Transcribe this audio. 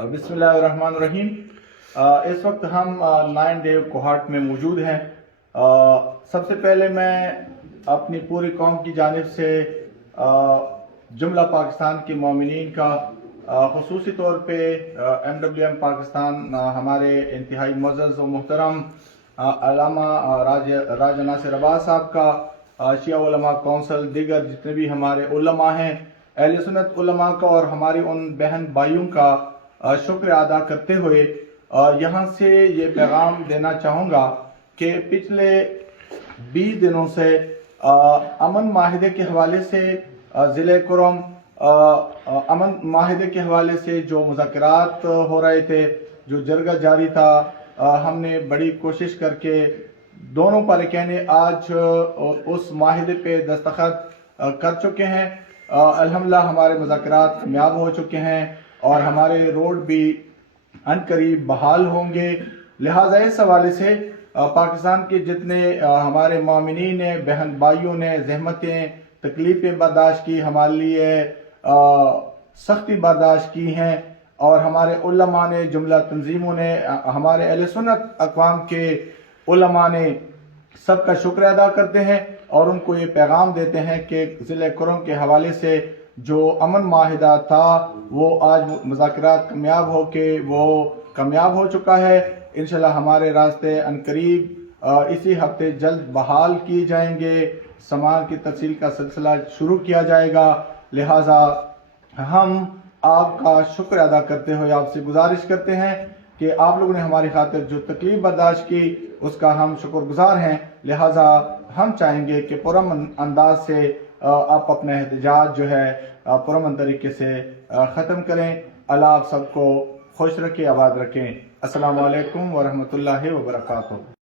बिस्मिल्लाहिर्रहमानिर्रहीम। इस वक्त हम लायन डेव कोहाट में मौजूद हैं। सबसे पहले मैं अपनी पूरी कौम की जानिब से जुमला पाकिस्तान के मोमिनीन का ख़ुसूसी तौर पे MWM पाकिस्तान हमारे इंतहाई मुअज़्ज़ज़ व मुहतरम अल्लामा राजा नासिर अब्बास साहब का, शिया उलमा कौंसिल, दीगर जितने भी हमारे उलमा हैं, अहले सुन्नत उलमा का और हमारी उन बहन भाइयों का शुक्र अदा करते हुए यहाँ से ये पैगाम देना चाहूँगा कि पिछले 20 दिनों से अमन माहिदे के हवाले से ज़िले कुरम अमन माहिदे के हवाले से जो मुज़ाकरात हो रहे थे, जो जरगा जारी था, हमने बड़ी कोशिश करके दोनों पारिकैन आज उस माहिदे पे दस्तखत कर चुके हैं। अल्हम्दुलिल्लाह हमारे मुज़ाकरात कामयाब हो चुके हैं और हमारे रोड भी अनकरीब बहाल होंगे। लिहाजा इस हवाले से पाकिस्तान के जितने हमारे मोमिनीन ने, बहन भाइयों ने जहमतें तकलीफ़ें बर्दाश्त की, हमारे लिए सख्ती बर्दाश्त की हैं और हमारे उलमा ने, जुमला तंजीमों ने, हमारे अहले सुन्नत अक़वाम के उलमा ने सबका शुक्र अदा करते हैं और उनको ये पैगाम देते हैं कि ज़िले कुरम के हवाले से जो अमन माहिदा था वो आज मुज़ाकरात कामयाब हो चुका है। इंशाल्लाह हमारे रास्ते अनकरीब इसी हफ्ते जल्द बहाल किए जाएंगे, सामान की तफसील का सिलसिला शुरू किया जाएगा। लिहाजा हम आपका शुक्र अदा करते हुए आपसे गुजारिश करते हैं कि आप लोगों ने हमारी खातिर जो तकलीफ बर्दाश्त की उसका हम शुक्रगुजार हैं। लिहाजा हम चाहेंगे कि पुरअमन अंदाज से आप अपना एहतजाज जो है पुरअमन तरीके से ख़त्म करें। अल्लाह आप सबको खुश रखे, आबाद रखें। अस्सलामु अलैकुम व रहमतुल्लाहि व बरकातुहू।